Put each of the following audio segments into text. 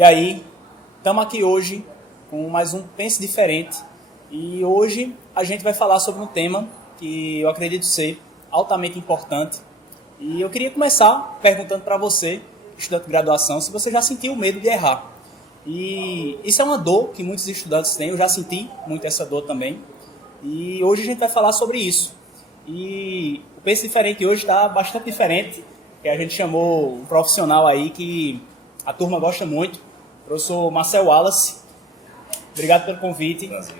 E aí, estamos aqui hoje com mais um Pense Diferente e hoje a gente vai falar sobre um tema que eu acredito ser altamente importante e eu queria começar perguntando para você, estudante de graduação, se você já sentiu medo de errar. E isso é uma dor que muitos estudantes têm, eu já senti muito essa dor também e hoje a gente vai falar sobre isso. E o Pense Diferente hoje está bastante diferente, que a gente chamou um profissional aí que a turma gosta muito, o professor Marcel Wallace. Obrigado pelo convite. Prazer.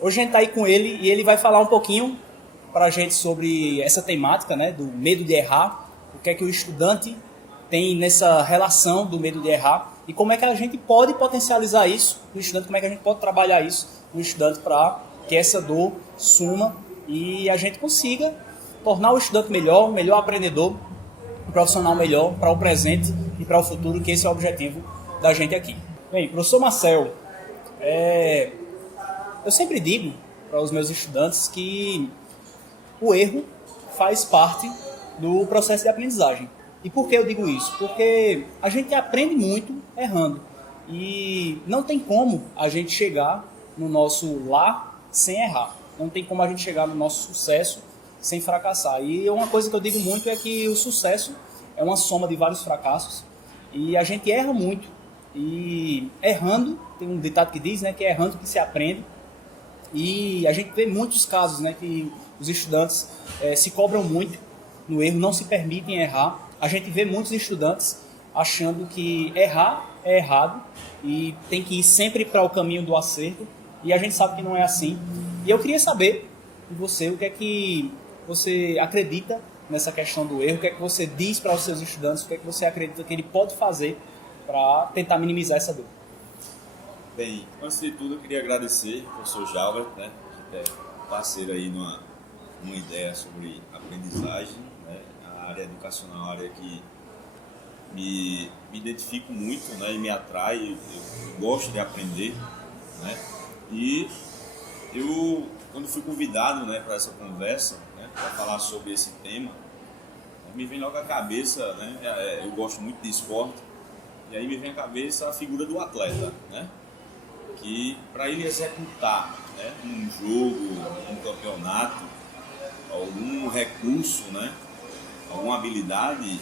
Hoje a gente está aí com ele e ele vai falar um pouquinho para a gente sobre essa temática, né, do medo de errar, o que é que o estudante tem nessa relação do medo de errar e como é que a gente pode potencializar isso no estudante, como é que a gente pode trabalhar isso no estudante para que essa dor suma e a gente consiga tornar o estudante melhor, melhor aprendedor, um profissional melhor para o presente e para o futuro, que esse é o objetivo da gente aqui. Bem, professor Marcel, eu sempre digo para os meus estudantes que o erro faz parte do processo de aprendizagem. E por que eu digo isso? Porque a gente aprende muito errando. E não tem como a gente chegar no nosso lá sem errar. Não tem como a gente chegar no nosso sucesso sem fracassar. E uma coisa que eu digo muito é que o sucesso é uma soma de vários fracassos. E a gente erra muito. E errando, tem um ditado que diz, né, que é errando que se aprende. E a gente vê muitos casos, né, que os estudantes se cobram muito no erro, não se permitem errar. A gente vê muitos estudantes achando que errar é errado e tem que ir sempre para o caminho do acerto. E a gente sabe que não é assim. E eu queria saber de você o que é que você acredita nessa questão do erro, o que é que você diz para os seus estudantes, o que é que você acredita que ele pode fazer para tentar minimizar essa dor. Bem, antes de tudo eu queria agradecer ao professor Jalbert, né, que é parceiro aí numa ideia sobre aprendizagem, né, a área educacional, a área que me identifico muito, né, e me atrai, eu gosto de aprender, né, e eu, quando fui convidado, né, para essa conversa, né, para falar sobre esse tema, me vem logo à cabeça, né, eu gosto muito de esporte, e aí me vem à cabeça a figura do atleta, né, que para ele executar, né, um jogo, um campeonato, algum recurso, né, alguma habilidade,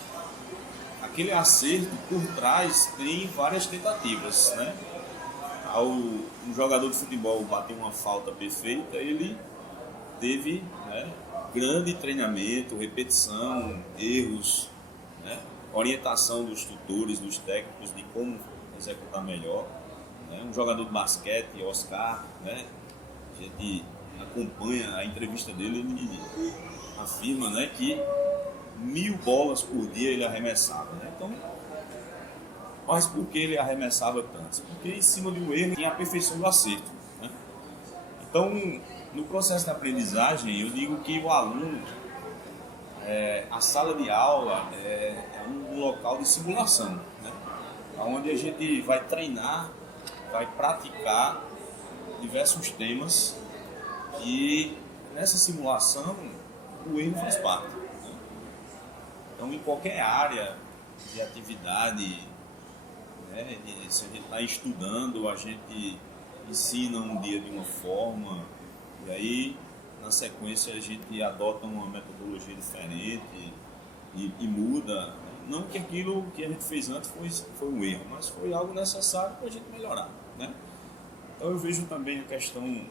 aquele acerto por trás tem várias tentativas, né? Um jogador de futebol bater uma falta perfeita, ele teve, né, grande treinamento, repetição, erros, né, orientação dos tutores, dos técnicos de como executar melhor. Né? Um jogador de basquete, Oscar, né, a gente acompanha a entrevista dele, ele afirma, né, que 1000 bolas por dia ele arremessava. Né? Então, mas por que ele arremessava tantas? Porque em cima de um erro tinha a perfeição do acerto. Né? Então, no processo de aprendizagem, eu digo que o aluno, a sala de aula é um local de simulação, né? Onde a gente vai treinar, vai praticar diversos temas e nessa simulação o erro faz parte. Né? Então, em qualquer área de atividade, né, se a gente está estudando, a gente ensina um dia de uma forma e aí na sequência a gente adota uma metodologia diferente e muda. Né? Não que aquilo que a gente fez antes foi um erro, mas foi algo necessário para a gente melhorar. Né? Então eu vejo também a questão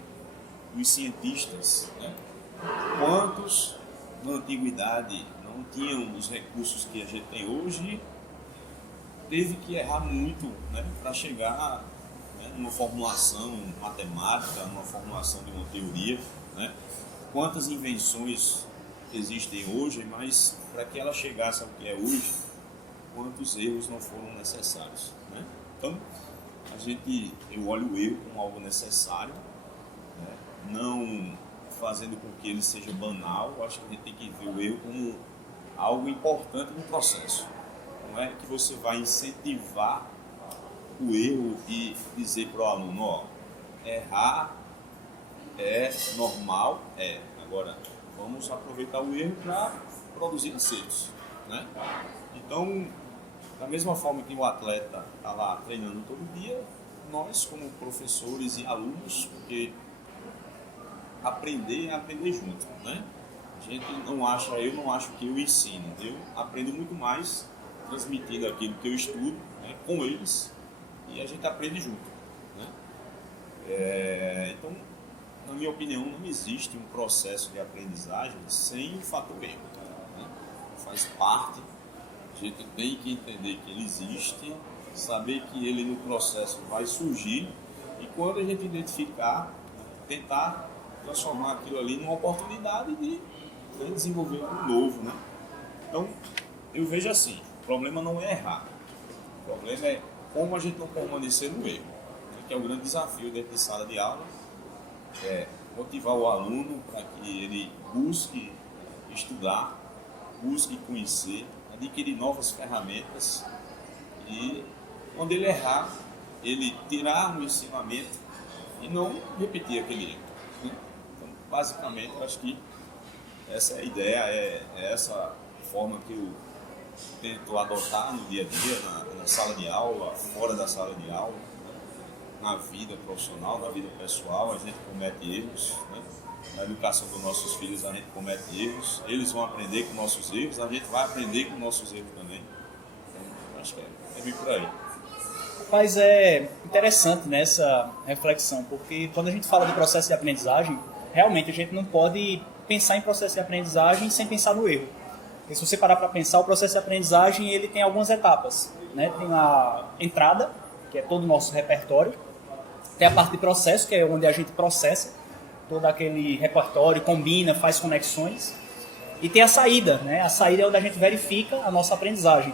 dos cientistas, né? Quantos na antiguidade não tinham os recursos que a gente tem hoje, teve que errar muito, né, para chegar, né, numa formulação matemática, numa formulação de uma teoria. Né? Quantas invenções existem hoje, mas para que ela chegasse ao que é hoje, quantos erros não foram necessários. Né? Então, eu olho o erro como algo necessário, né? Não fazendo com que ele seja banal. Eu acho que a gente tem que ver o erro como algo importante no processo. Não é que você vai incentivar o erro e dizer para o aluno, ó, errar é normal, agora vamos aproveitar o erro para produzir acertos, né? Então, Da mesma forma que o atleta está lá treinando todo dia, nós como professores e alunos, porque aprender é aprender junto, né? A gente não acha, eu não acho que eu ensino, eu aprendo muito mais transmitindo aquilo que eu estudo, né, com eles, e a gente aprende junto, né? Então, na minha opinião, não existe um processo de aprendizagem sem o fator erro, né? Faz parte, a gente tem que entender que ele existe, saber que ele no processo vai surgir, e quando a gente identificar, tentar transformar aquilo ali numa oportunidade de desenvolver algo novo, né? Então, eu vejo assim, o problema não é errar, o problema é como a gente não permanecer no erro, que é o grande desafio dentro de sala de aula, é motivar o aluno para que ele busque estudar, busque conhecer, adquirir novas ferramentas e, quando ele errar, ele tirar um ensinamento e não repetir aquele erro, né? Então, basicamente, eu acho que essa é a ideia, é essa forma que eu tento adotar no dia a dia, na sala de aula, fora da sala de aula, né? Na vida profissional, na vida pessoal, a gente comete erros, né? Na educação dos nossos filhos a gente comete erros, eles vão aprender com nossos erros, a gente vai aprender com nossos erros também. Então, acho que é bem por aí. Mas é interessante nessa reflexão, porque quando a gente fala de processo de aprendizagem, realmente a gente não pode pensar em processo de aprendizagem sem pensar no erro. Porque se você parar para pensar, o processo de aprendizagem ele tem algumas etapas, né? Tem a entrada, que é todo o nosso repertório, tem a parte de processo, que é onde a gente processa todo aquele repertório, combina, faz conexões, e tem a saída, né? A saída é onde a gente verifica a nossa aprendizagem.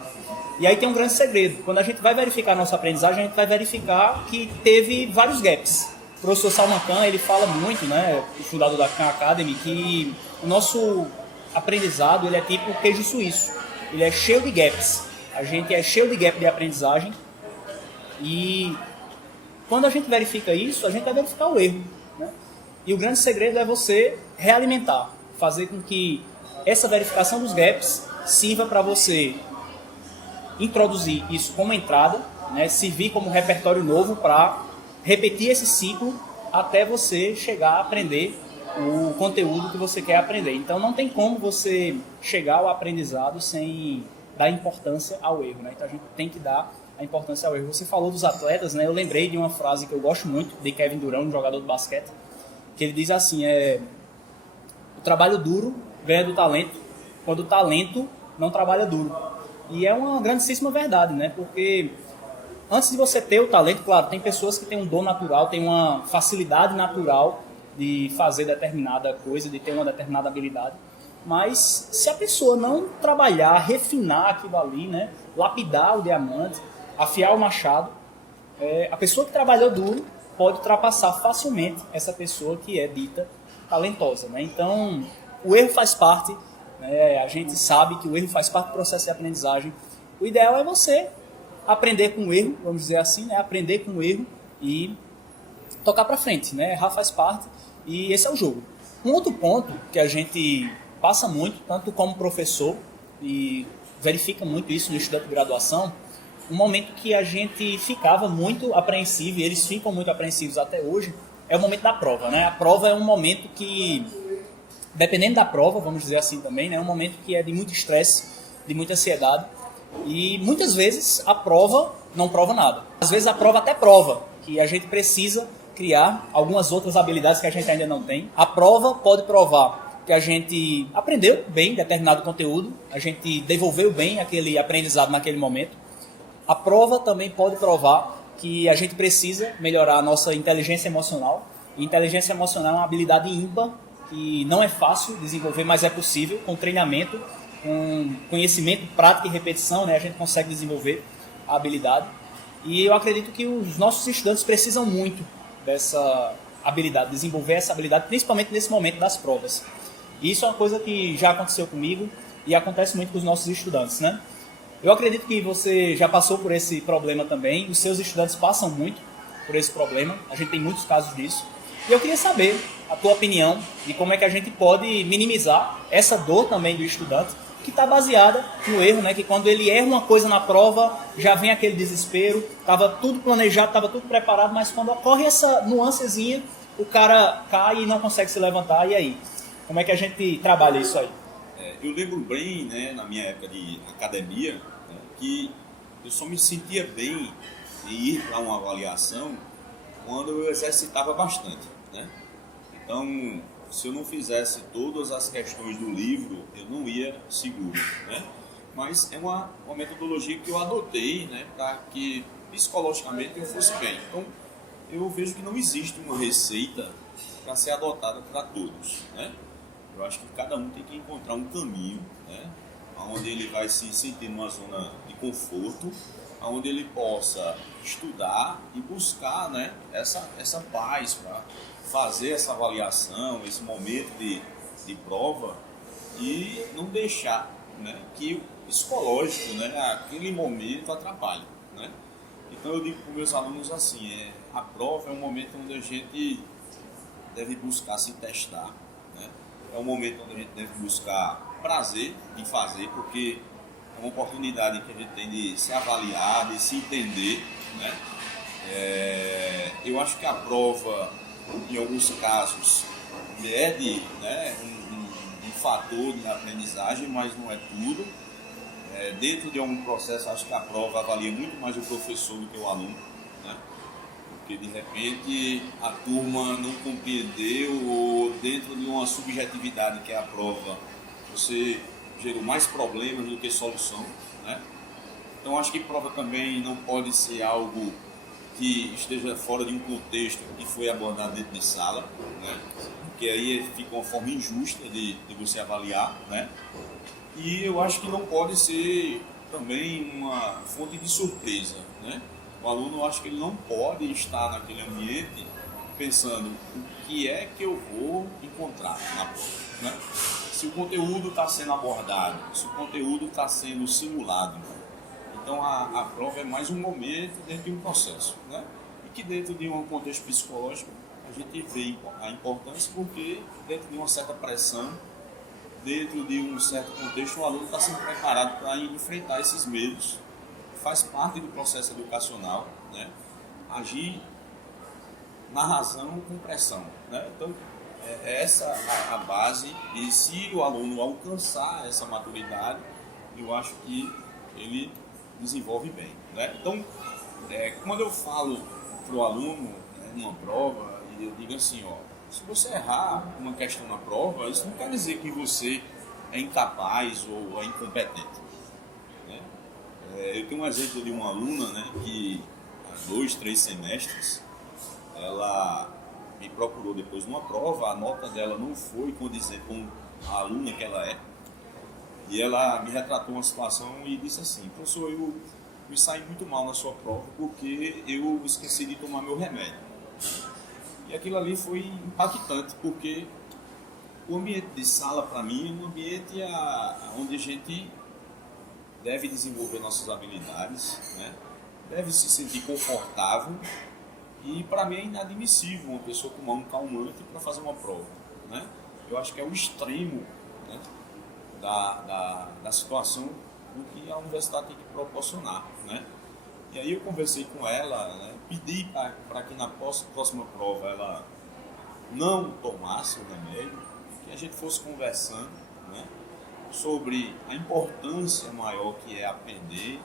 E aí tem um grande segredo, quando a gente vai verificar a nossa aprendizagem, a gente vai verificar que teve vários gaps. O professor Salman Khan, ele fala muito, né, o fundador da Khan Academy, que o nosso aprendizado ele é tipo queijo suíço, ele é cheio de gaps, a gente é cheio de gap de aprendizagem, e quando a gente verifica isso, a gente vai verificar o erro, né? E o grande segredo é você realimentar, fazer com que essa verificação dos gaps sirva para você introduzir isso como entrada, né, servir como repertório novo para repetir esse ciclo até você chegar a aprender o conteúdo que você quer aprender. Então não tem como você chegar ao aprendizado sem dar importância ao erro, né? Então a gente tem que dar a importância ao erro. Você falou dos atletas, né? Eu lembrei de uma frase que eu gosto muito de Kevin Durant, um jogador de basquete, que ele diz assim, o trabalho duro ganha do talento, quando o talento não trabalha duro. E é uma grandíssima verdade, né? Porque antes de você ter o talento, claro, tem pessoas que têm um dom natural, têm uma facilidade natural de fazer determinada coisa, de ter uma determinada habilidade. Mas se a pessoa não trabalhar, refinar aquilo ali, né? Lapidar o diamante, afiar o machado, a pessoa que trabalhou duro pode ultrapassar facilmente essa pessoa que é dita talentosa, né? Então, o erro faz parte, né? A gente sabe que o erro faz parte do processo de aprendizagem. O ideal é você aprender com o erro, vamos dizer assim, né? Aprender com o erro e tocar para frente, né? Errar faz parte e esse é o jogo. Um outro ponto que a gente passa muito, tanto como professor, e verifica muito isso no estudante de graduação, um momento que a gente ficava muito apreensivo, e eles ficam muito apreensivos até hoje, é o momento da prova, né? A prova é um momento que, dependendo da prova, vamos dizer assim também, né? É um momento que é de muito estresse, de muita ansiedade, e muitas vezes a prova não prova nada. Às vezes a prova até prova, que a gente precisa criar algumas outras habilidades que a gente ainda não tem. A prova pode provar que a gente aprendeu bem determinado conteúdo, a gente devolveu bem aquele aprendizado naquele momento. A prova também pode provar que a gente precisa melhorar a nossa inteligência emocional. E inteligência emocional é uma habilidade ímpar que não é fácil desenvolver, mas é possível. Com treinamento, com conhecimento, prática e repetição, né, a gente consegue desenvolver a habilidade. E eu acredito que os nossos estudantes precisam muito dessa habilidade, desenvolver essa habilidade, principalmente nesse momento das provas. E isso é uma coisa que já aconteceu comigo e acontece muito com os nossos estudantes, né? Eu acredito que você já passou por esse problema também, os seus estudantes passam muito por esse problema, a gente tem muitos casos disso. E eu queria saber a tua opinião de como é que a gente pode minimizar essa dor também do estudante que está baseada no erro, né? Que quando ele erra uma coisa na prova, já vem aquele desespero, estava tudo planejado, estava tudo preparado, mas quando ocorre essa nuancezinha, o cara cai e não consegue se levantar, e aí? Como é que a gente trabalha isso aí? Eu lembro bem, né, na minha época de academia, né, que eu só me sentia bem em ir para uma avaliação quando eu exercitava bastante, né? Então, se eu não fizesse todas as questões do livro, eu não ia seguro, né? Mas é uma metodologia que eu adotei, né, para que psicologicamente eu fosse bem. Então, eu vejo que não existe uma receita para ser adotada para todos, né? Eu acho que cada um tem que encontrar um caminho, né, onde ele vai se sentir numa zona de conforto, onde ele possa estudar e buscar, né, essa paz para fazer essa avaliação, esse momento de prova e não deixar, né, que o psicológico, né, aquele momento atrapalhe, né? Então eu digo para os meus alunos assim, a prova é um momento onde a gente deve buscar se testar, né? É um momento onde a gente deve buscar prazer em fazer, porque é uma oportunidade que a gente tem de se avaliar, de se entender, né? Eu acho que a prova, em alguns casos, é né, um fator de aprendizagem, mas não é tudo. Dentro de algum processo, acho que a prova avalia muito mais o professor do que o aluno, né? Porque de repente a turma não compreendeu, ou dentro de uma subjetividade que é a prova, você gerou mais problemas do que solução, né? Então acho que prova também não pode ser algo que esteja fora de um contexto que foi abordado dentro de sala, né? Porque aí fica uma forma injusta de você avaliar, né? E eu acho que não pode ser também uma fonte de surpresa, né? O aluno, eu acho que ele não pode estar naquele ambiente pensando o que é que eu vou encontrar na prova, né? Se o conteúdo está sendo abordado, se o conteúdo está sendo simulado, então a prova é mais um momento dentro de um processo, né? E que dentro de um contexto psicológico a gente vê a importância, porque dentro de uma certa pressão, dentro de um certo contexto, o aluno está sendo preparado para enfrentar esses medos. Faz parte do processo educacional, né? Agir na razão com pressão, né? Então, essa a base, e se o aluno alcançar essa maturidade, eu acho que ele desenvolve bem, né? Então, quando eu falo para o aluno, né, numa prova, eu digo assim, ó, se você errar uma questão na prova, isso não quer dizer que você é incapaz ou é incompetente, né? Eu tenho um exemplo de uma aluna, né, que há 2, 3 semestres, ela me procurou depois de uma prova, a nota dela não foi condizente com a aluna que ela é, e ela me retratou uma situação e disse assim, professor, eu me saí muito mal na sua prova porque eu esqueci de tomar meu remédio. E aquilo ali foi impactante, porque o ambiente de sala, para mim, é um ambiente onde a gente deve desenvolver nossas habilidades, né? Deve se sentir confortável, e para mim é inadmissível uma pessoa tomar um calmante para fazer uma prova, né? Eu acho que é o extremo, né, da situação do que a universidade tem que proporcionar, né? E aí eu conversei com ela, né, pedi para que na próxima prova ela não tomasse o remédio, que a gente fosse conversando, né, sobre a importância maior que é aprender,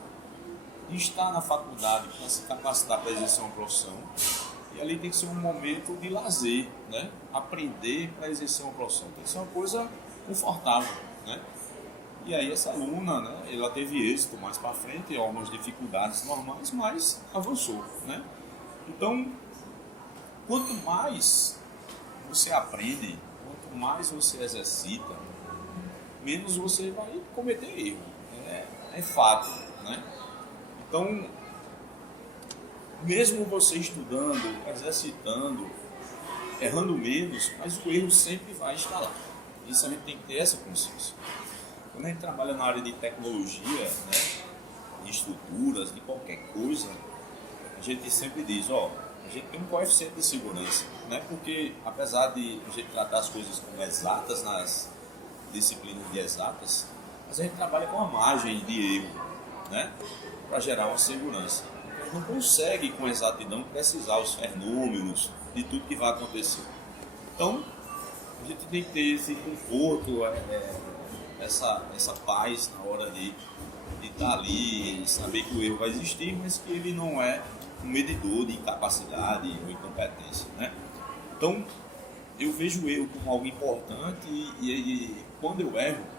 e estar na faculdade para se capacitar para exercer uma profissão. E ali tem que ser um momento de lazer, né? Aprender para exercer uma profissão. Tem que ser uma coisa confortável, né? E aí essa aluna, né, ela teve êxito mais para frente, algumas dificuldades normais, mas avançou, né? Então, quanto mais você aprende, quanto mais você exercita, menos você vai cometer erro. É fato, né? Então, mesmo você estudando, exercitando, errando menos, mas o erro sempre vai estar lá. Isso a gente tem que ter essa consciência. Quando a gente trabalha na área de tecnologia, né, de estruturas, de qualquer coisa, a gente sempre diz, ó, a gente tem um coeficiente de segurança, né? Porque apesar de a gente tratar as coisas como exatas nas disciplinas de exatas, mas a gente trabalha com uma margem de erro, né? Para gerar uma segurança. A gente não consegue com exatidão precisar os fenômenos de tudo que vai acontecer. Então, a gente tem que ter esse conforto, essa paz na hora de estar ali, saber que o erro vai existir, mas que ele não é um medidor de incapacidade ou incompetência, né? Então, eu vejo o erro como algo importante e quando eu erro,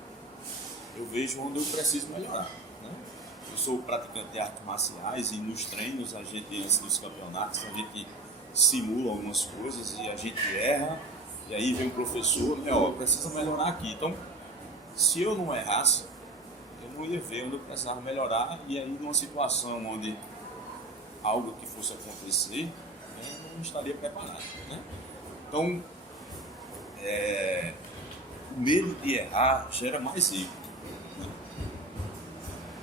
eu vejo onde eu preciso melhorar, né? Eu sou praticante de artes marciais e nos treinos, antes dos campeonatos, a gente simula algumas coisas e a gente erra, e aí vem o professor, né, precisa melhorar aqui. Então, se eu não errasse, eu não ia ver onde eu precisava melhorar, e aí numa situação onde algo que fosse acontecer, eu não estaria preparado, né? Então, o medo de errar gera mais erro, né?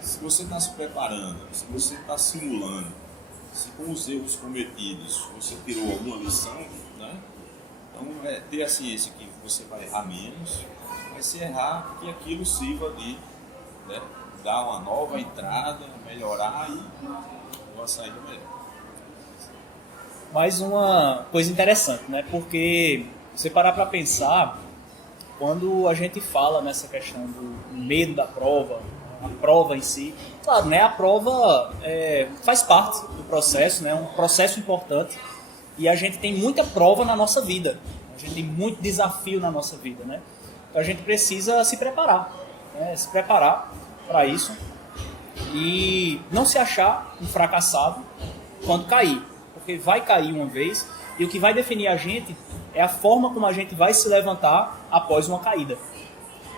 Se você está se preparando, se você está simulando, se com os erros cometidos você tirou alguma lição, né? Então, ter a ciência que você vai errar menos, mas se errar, que aquilo sirva de, né, dar uma nova entrada, melhorar e uma saída melhor. Mais uma coisa interessante, né? Porque você parar para pensar, quando a gente fala nessa questão do medo da prova, a prova em si, claro, né? A prova faz parte do processo, né? É um processo importante e a gente tem muita prova na nossa vida, a gente tem muito desafio na nossa vida, né? Então a gente precisa se preparar, né? Se preparar para isso e não se achar um fracassado quando cair, porque vai cair uma vez e o que vai definir a gente é a forma como a gente vai se levantar após uma caída,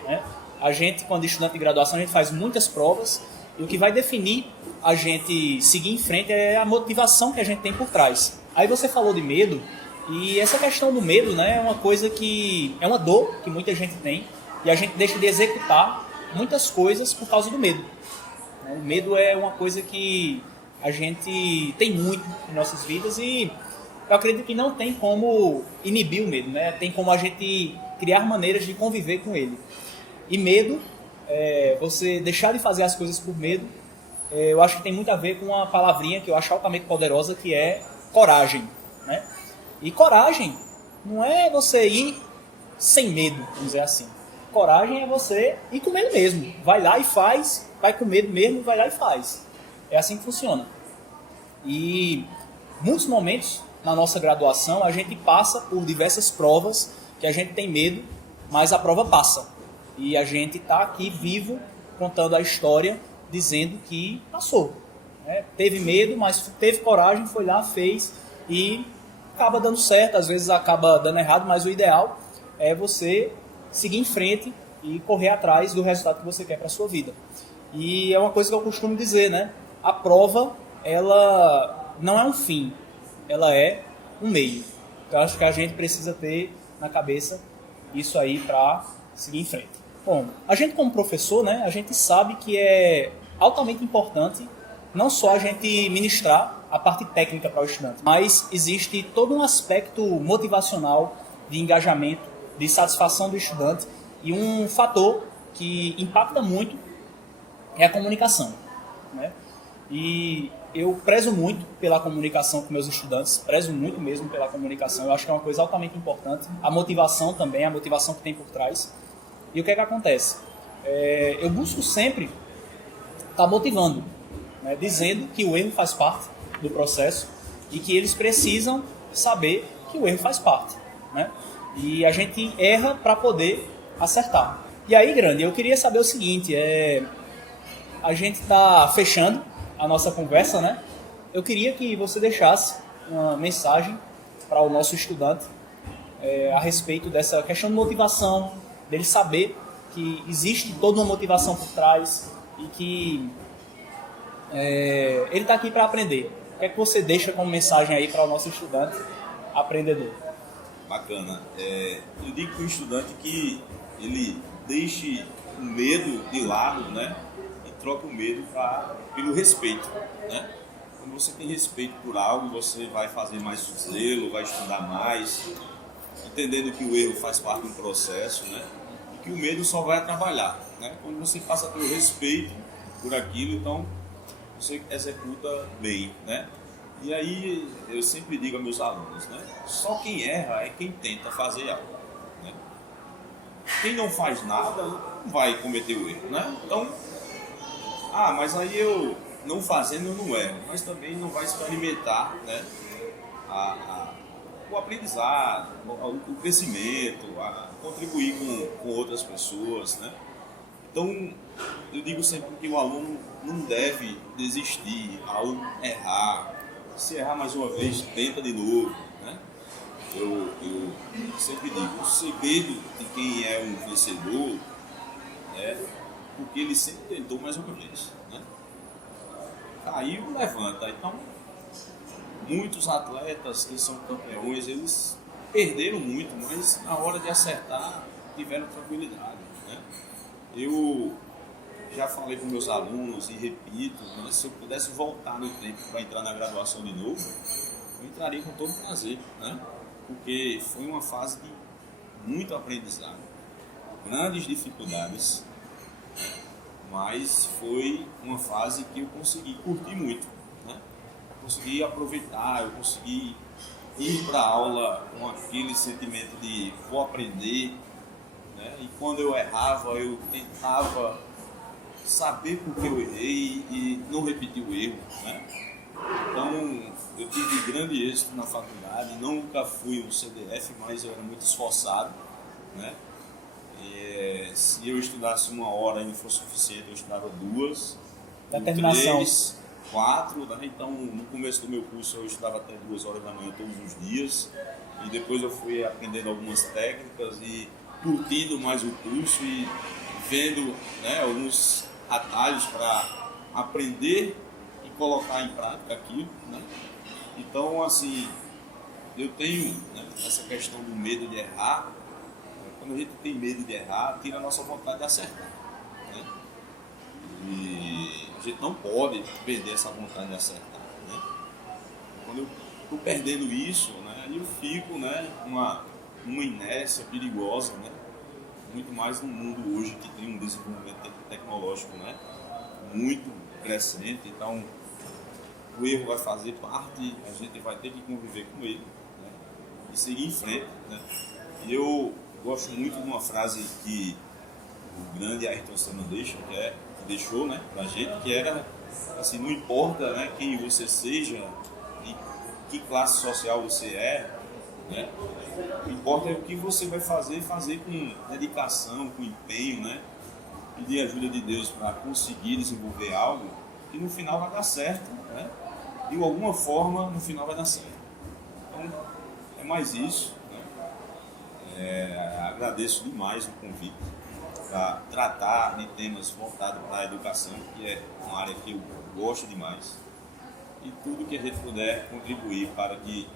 né? A gente, quando estudante de graduação, a gente faz muitas provas e o que vai definir a gente seguir em frente é a motivação que a gente tem por trás. Aí você falou de medo e essa questão do medo, né, é uma coisa que é uma dor que muita gente tem e a gente deixa de executar muitas coisas por causa do medo. O medo é uma coisa que a gente tem muito em nossas vidas e eu acredito que não tem como inibir o medo, né? Tem como a gente criar maneiras de conviver com ele. E medo, você deixar de fazer as coisas por medo, eu acho que tem muito a ver com uma palavrinha que eu acho altamente poderosa, que é coragem, né? E coragem não é você ir sem medo, vamos dizer assim. Coragem é você ir com medo mesmo. Vai lá e faz, vai com medo mesmo, vai lá e faz. É assim que funciona. E muitos momentos na nossa graduação a gente passa por diversas provas que a gente tem medo, mas a prova passa. E a gente está aqui vivo, contando a história, dizendo que passou, né? Teve medo, mas teve coragem, foi lá, fez e acaba dando certo, às vezes acaba dando errado, mas o ideal é você seguir em frente e correr atrás do resultado que você quer para a sua vida. E é uma coisa que eu costumo dizer, né? A prova, ela não é um fim, ela é um meio. Então acho que a gente precisa ter na cabeça isso aí para seguir em frente. Bom, a gente como professor, né, a gente sabe que é altamente importante não só a gente ministrar a parte técnica para o estudante, mas existe todo um aspecto motivacional, de engajamento, de satisfação do estudante e um fator que impacta muito é a comunicação, né? E eu prezo muito pela comunicação com meus estudantes, prezo muito mesmo pela comunicação, eu acho que é uma coisa altamente importante. A motivação também, a motivação que tem por trás. E o que é que acontece? Eu busco sempre estar motivando, né? Dizendo que o erro faz parte do processo e que eles precisam saber que o erro faz parte, né? E a gente erra para poder acertar. E aí, Grande, eu queria saber o seguinte, a gente está fechando a nossa conversa, né? Eu queria que você deixasse uma mensagem para o nosso estudante a respeito dessa questão de motivação, dele saber que existe toda uma motivação por trás e que ele está aqui para aprender. O que é que você deixa como mensagem aí para o nosso estudante aprendedor? Bacana. Eu digo para o estudante que ele deixe o medo de lado, né? E troque o medo pelo respeito, né? Quando você tem respeito por algo, você vai fazer mais zelo, vai estudar mais, entendendo que o erro faz parte de um processo, né? que o medo só vai atrapalhar, né? Quando você passa a ter o respeito por aquilo, então você executa bem, né? E aí eu sempre digo aos meus alunos, né? Só quem erra é quem tenta fazer algo, né? Quem não faz nada não vai cometer o erro, né? Então, mas aí eu não fazendo eu não erro, mas também não vai experimentar, né? O aprendizado, o crescimento, a contribuir com outras pessoas, né? Então, eu digo sempre que o aluno não deve desistir ao errar. Se errar mais uma vez, tenta de novo, né? Eu sempre digo, o segredo de quem é um vencedor é porque ele sempre tentou mais uma vez, né? Caiu, levanta. Então, muitos atletas que são campeões, eles perderam muito, mas na hora de acertar, tiveram tranquilidade, né? Eu já falei com meus alunos e repito, né, se eu pudesse voltar no tempo para entrar na graduação de novo, eu entraria com todo prazer, né? Porque foi uma fase de muito aprendizado, grandes dificuldades, né? Mas foi uma fase que eu consegui curtir muito, né? Consegui aproveitar, eu consegui ir para a aula com aquele sentimento de vou aprender, né? E quando eu errava, eu tentava saber por que eu errei e não repetir o erro, né? Então, eu tive grande êxito na faculdade, nunca fui um CDF, mas eu era muito esforçado, né? Se eu estudasse 1 hora e não fosse suficiente, eu estudava 2, 3, 4, né? Então, no começo do meu curso, eu estudava até 2 horas da manhã todos os dias, e depois eu fui aprendendo algumas técnicas e curtindo mais o curso e vendo, né, alguns atalhos para aprender e colocar em prática aquilo, né? Então, assim, eu tenho, né, essa questão do medo de errar. Quando a gente tem medo de errar, tira a nossa vontade de acertar, né? E a gente não pode perder essa vontade de acertar, né? Quando eu estou perdendo isso, né, aí eu fico, né, uma inércia perigosa, né? Muito mais no mundo hoje que tem um desenvolvimento tecnológico, né, muito crescente. Então, o erro vai fazer parte, a gente vai ter que conviver com ele, né, e seguir em frente, né? E eu gosto muito de uma frase que o grande Ayrton Senna deixou, né, pra gente, que era assim, não importa, né, quem você seja e que classe social você é, né? O que importa é o que você vai fazer com dedicação, com empenho, né? Pedir ajuda de Deus para conseguir desenvolver algo que no final vai dar certo, né? De alguma forma no final vai dar certo. Então é mais isso, né? Agradeço demais o convite para tratar de temas voltados para a educação, que é uma área que eu gosto demais, e tudo que a gente puder contribuir para que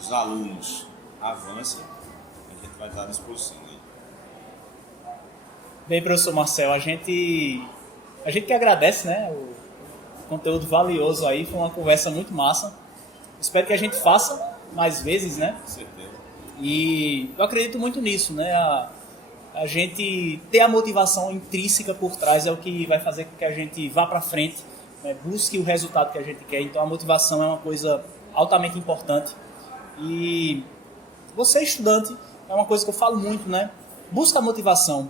os alunos avancem, a gente vai estar à disposição aí. Bem, professor Marcel, a gente que agradece, né, o conteúdo valioso aí, foi uma conversa muito massa. Espero que a gente faça mais vezes, né? Com certeza. E eu acredito muito nisso, né? A gente ter a motivação intrínseca por trás é o que vai fazer com que a gente vá para frente, né, busque o resultado que a gente quer. Então a motivação é uma coisa altamente importante. E você, estudante, é uma coisa que eu falo muito, né? Busca a motivação,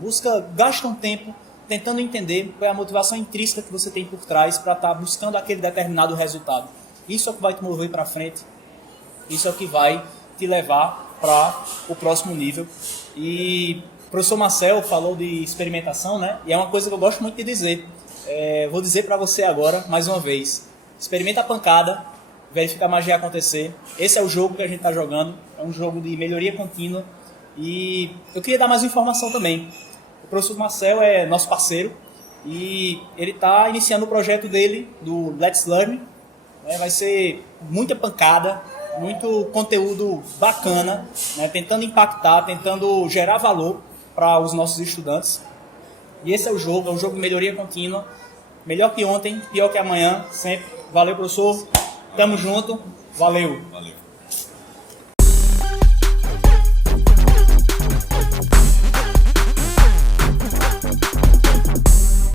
gasta um tempo tentando entender qual é a motivação intrínseca que você tem por trás para estar buscando aquele determinado resultado. Isso é o que vai te mover para frente, isso é o que vai te levar para o próximo nível. E o professor Marcel falou de experimentação, né? E é uma coisa que eu gosto muito de dizer. Vou dizer para você agora, mais uma vez, experimenta a pancada, verifica a magia acontecer. Esse é o jogo que a gente está jogando, é um jogo de melhoria contínua. E eu queria dar mais uma informação também. O professor Marcel é nosso parceiro e ele está iniciando o projeto dele, do Let's Learn. Vai ser muita pancada, muito conteúdo bacana, né, tentando impactar, tentando gerar valor para os nossos estudantes. E esse é o jogo de melhoria contínua. Melhor que ontem, pior que amanhã, sempre. Valeu, professor. Tamo junto. Valeu. Valeu.